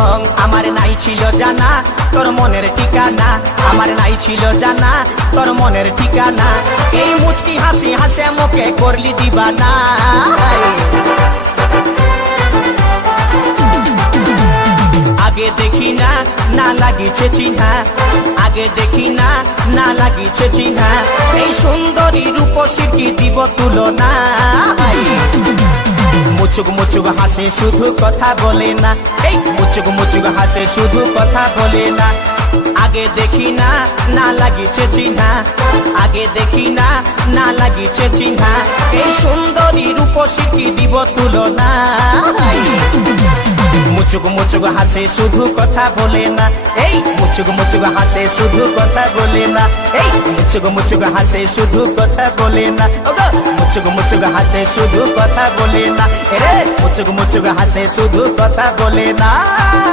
ঢং। আমার নাই ছিল জানা তোর মনের ঠিকানা, আমার নাই ছিল জানা তোর মনের ঠিকানা। এই মুচকি হাসি হাসে মুখে করলি দিবানা। আগে দেখি না না লাগিছে চিহ্না, আগে দেখি না না লাগিছে চিহ্না। এই সুন্দরী রূপসী কি দিব তুলনা। মুচুক মুচুক হাসে শুধু কথা বলে না, এই মুচুক মুচুক হাসে শুধু কথা বলে না। আগে দেখি না না লাগিছে চিহ্না, আগে দেখি না না লাগিছে চিহ্না। এই সুন্দরী রূপসী কি দিব তুলনা। মুচুক মুচুক হাসে শুধু কথা বলে না, এই মুচুক মুচুক হাসে শুধু কথা বলে না। এই মুচুক মুচুক হাসে শুধু কথা বলে না। ওগো মুচুক মুচুক হাসে শুধু কথা বলে না। রে মুচুক মুচুক হাসে শুধু কথা বলে না।